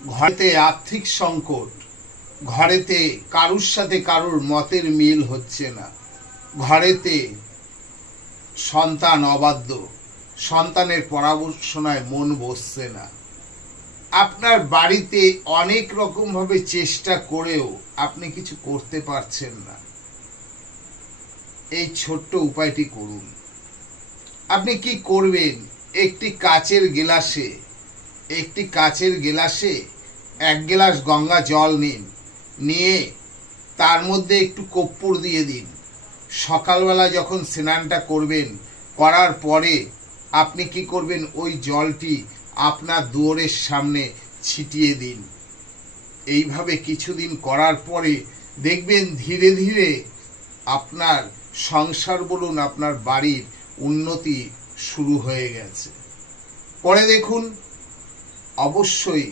ঘরেতে আর্থিক সংকট, ঘরেতে কারুর সাথে কারুর মতের মিল হচ্ছে না, ঘরেতে সন্তান অবাধ্য, সন্তানের পড়াশোনায় মন বসছে না, আপনার বাড়িতে অনেক রকম ভাবে চেষ্টা করেও আপনি কিছু করতে পারছেন না, এই ছোট্ট উপায়টি করুন। আপনি কি করবেন? একটি কাচের গ্লাসে 1 গ্লাস গঙ্গা জল নিন, নিয়ে তার মধ্যে একটু কর্পূর দিয়ে দিন। সকালবেলা যখন স্নানটা করবেন, করার পরে আপনি কি করবেন? ওই জলটি আপনার দুয়ারের সামনে ছিটিয়ে দিন। এইভাবে কিছুদিন করার পরে দেখবেন ধীরে ধীরে আপনার সংসার বলুন, আপনার বাড়ির উন্নতি শুরু হয়ে গেছে। পরে দেখুন অবশ্যই